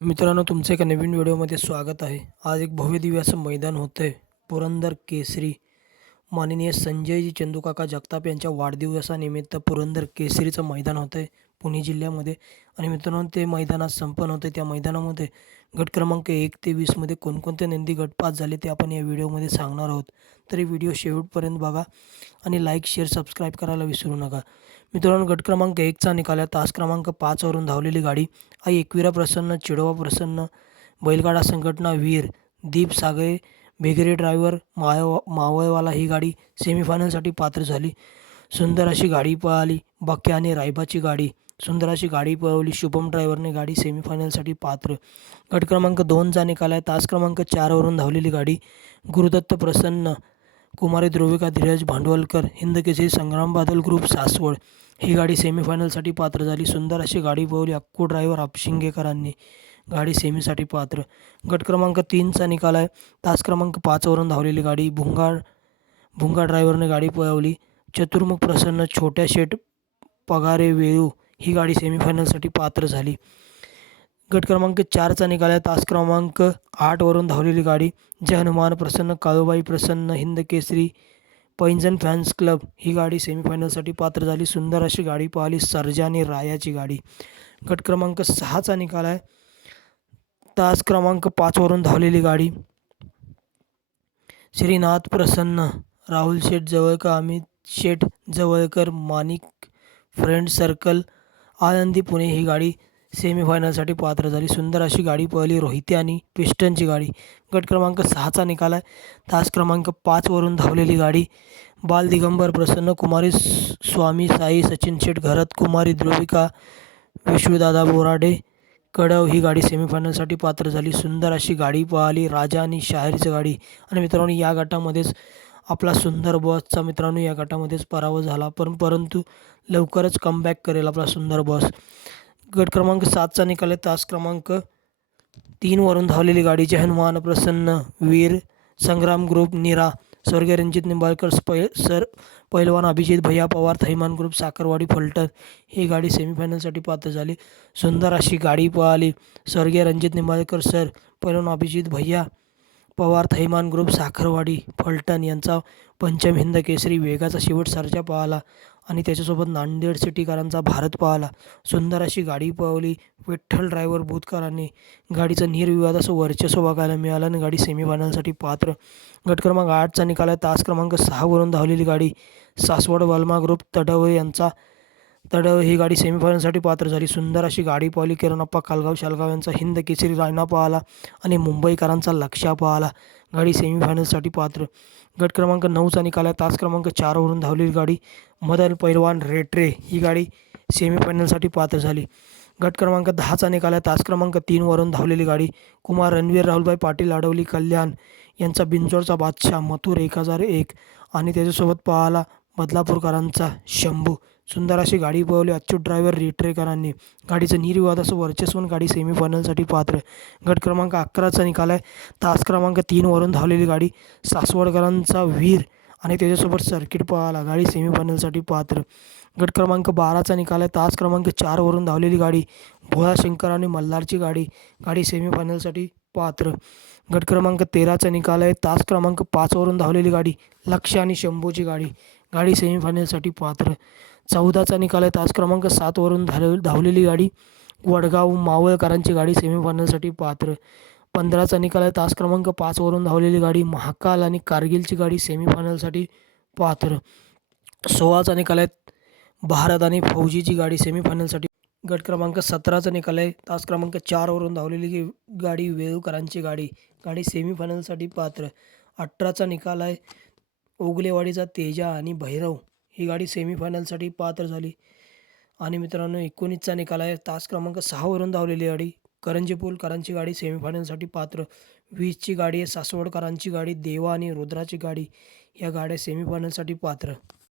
मित्रांनो तुमचं एका नवीन व्हिडिओमध्ये स्वागत आहे. आज एक भव्य दिव्य असं मैदान होतं आहे पुरंदर केसरी. माननीय संजयजी चंदूकाका जगताप यांच्या वाढदिवसानिमित्त पुरंदर केसरीचं मैदान होतं आहे पुणे जिल्ह्यामध्ये. आणि मित्रांनो ते मैदान आज संपन्न होते त्या मैदानामध्ये गट क्रमांक एक ते वीसमध्ये कोणकोणते नंदी गट पास झाले ते आपण या व्हिडिओमध्ये सांगणार आहोत. तरी व्हिडिओ शेवटपर्यंत बघा आणि लाईक शेअर सबस्क्राईब करायला विसरू नका. मित्रांनो गट क्रमांक एकचा निकाल तास क्रमांक पाचवरून धावलेली गाडी. आई एकविरा प्रसन्न चिडवा प्रसन्न बैलगाडा संघटना वीर दीप सागरे भेगरे ड्रायव्हर मायव मावळवाला ही गाडी सेमीफायनलसाठी पात्र झाली. सुंदर अशी गाडी पळाली. बक्या आणि रायबाची गाडी. सुंदर अशी गाडी पळवली. शुभम ड्रायव्हरने गाडी सेमीफायनलसाठी पात्र. गट क्रमांक दोनचा निकाल आहे. तास क्रमांक चारवरून धावलेली गाडी गुरुदत्त प्रसन्न कुमारी ध्रुविका धीरज भांडवलकर हिंदकेसरी संग्राम बादल ग्रुप सासवड. ही गाडी सेमीफायनलसाठी पात्र झाली. सुंदर अशी गाडी पळवली. अक्कू ड्रायव्हर आपशिंगेकरांनी गाडी सेमीसाठी पात्र. गट क्रमांक तीनचा निकाल आहे. तास क्रमांक पाचवरून धावलेली गाडी भुंगा भुंगा ड्रायव्हरने गाडी पळवली. चतुर्मुख प्रसन्न छोट्या शेट पगारे वेळू ही गाडी सेमीफायनलसाठी पात्र झाली. गट क्रमांक चारचा निकाल तास क्रमांक आठवरून धावलेली गाडी जय हनुमान प्रसन्न काळूबाई प्रसन्न हिंद केसरी पैंजन फॅन्स क्लब ही गाडी सेमीफायनलसाठी पात्र झाली. सुंदर अशी गाडी पाहिली सर्जा आणि रायाची गाडी. गट क्रमांक सहाचा निकाल आहे तास क्रमांक पाचवरून धावलेली गाडी श्रीनाथ प्रसन्न राहुल शेठ जवळकर अमित शेठ जवळकर माणिक फ्रेंड सर्कल आनंदी पुणे ही गाडी सेमीफायनलसाठी पात्र झाली. सुंदर अशी गाडी पळली. रोहिते आणि पिस्टनची गाडी. गट क्रमांक सहाचा निकाल आहे तास क्रमांक पाचवरून धावलेली गाडी बाल दिगंबर प्रसन्न कुमारी स्वामी साई सचिन शेठ घरत कुमारी ध्रुविका विश्वदादा बोराडे कडव ही गाडी सेमीफायनलसाठी पात्र झाली. सुंदर अशी गाडी पळाली. राजा आणि शाहीरची गाडी. आणि मित्रांनो या गटामध्येच आपला सुंदर बॉसचा मित्रांनो या गटामध्येच पराभव झाला. पण परंतु लवकरच कमबॅक करेल आपला सुंदर बॉस. गट क्रमांक सातचा निकाल आहे. तास क्रमांक तीनवरून धावलेली गाडी हनुमान प्रसन्न वीर संग्राम ग्रुप निरा स्वर्गीय रणजित निंबाळकर पै सर पैलवान अभिजित भैया पवार थैमान ग्रुप साखरवाडी फलटण. ही गाडी सेमीफायनलसाठी पात्र झाली. सुंदर अशी गाडी पळाली. स्वर्गीय रणजित निंबाळकर सर पैलवान अभिजित भैया पवार थैमान ग्रुप साखरवाडी फलटण यांचा पंचम हिंद केसरी वेगाचा शेवट सरजा पळाला आणि त्याच्यासोबत नांदेड सिटीकरांचा भारत पळाला सुंदर अशी गाडी पळवली. विठ्ठल ड्रायव्हर भूतकरांनी गाडीचं निर्विवाद असं वर्चस्व बघायला मिळालं आणि गाडी सेमीफायनलसाठी पात्र. गट क्रमांक आठचा निकाल आहे. तास क्रमांक सहावरून धावलेली गाडी सासवड वालमा ग्रुप तडवळे यांचा तर ही गाडी सेमीफायनलसाठी पात्र झाली. सुंदर अशी गाडी पाहिली. किरणप्पा कालगाव शालगाव यांचा हिंद केसरी रायना पाहला आणि मुंबईकरांचा लक्षा पाहला. गाडी सेमीफायनलसाठी पात्र. गट क्रमांक नऊचा निकाल आहे. तास क्रमांक चारवरून धावलेली गाडी मदन पैलवान रेट्रे ही गाडी सेमीफायनलसाठी पात्र झाली. गट क्रमांक दहाचा निकाल आहे. तास क्रमांक तीनवरून धावलेली गाडी कुमार रणवीर राहुलभाई पाटील आडवली कल्याण यांचा बिंजोडचा बादशाह मथुर एक हजार एक आणि त्याच्यासोबत पाहाला बदलापूरकरांचा शंभू. सुंदर अशी गाडी पळवली. अच्युत ड्रायव्हर रिट्रेकरांनी गाडीचं निर्विवाद असं वर्चस्वन गाडी सेमीफायनलसाठी पात्र गट क्रमांक अकराचा निकाल आहे. तास क्रमांक तीनवरून धावलेली गाडी सासवडकरांचा वीर आणि त्याच्यासोबत सर्किट पळाला. गाडी सेमीफायनलसाठी पात्र गट क्रमांक बाराचा निकाल आहे. तास क्रमांक चारवरून धावलेली गाडी भोळा शंकर आणि मल्हारची गाडी. गाडी सेमीफायनलसाठी पात्र गट क्रमांक तेराचा निकाल आहे. तास क्रमांक पाचवरून धावलेली गाडी लक्ष आणि शंभूची गाडी. गाडी सेमीफायनलसाठी पात्र चौदाचा निकाल आहे. तास क्रमांक सातवरून धाव धावलेली गाडी वडगाव मावळकरांची गाडी सेमीफायनलसाठी पात्र. पंधराचा निकाल आहे. तास क्रमांक पाचवरून धावलेली गाडी महाकाल आणि कारगिलची गाडी सेमीफायनलसाठी पात्र. सोळाचा निकाल आहे. भारत आणि फौजीची गाडी सेमीफायनलसाठी गट क्रमांक सतराचा निकाल आहे. तास क्रमांक चारवरून धावलेली गाडी वेळूकरांची गाडी गाडी सेमीफायनलसाठी पात्र. अठराचा निकाल आहे. ओगलेवाडीचा तेजा आणि भैरव. ही गाडी सेमीफायनलसाठी पात्र झाली. आणि मित्रांनो एकोणीसचा निकाल आहे. तास क्रमांक सहावरून धावलेली गाडी. करंजीपूलकरांची गाडी सेमीफायनलसाठी पात्र. वीसची गाडी आहे सासवडकरांची गाडी. देवा आणि रुद्राची गाडी या गाड्या सेमीफायनलसाठी पात्र.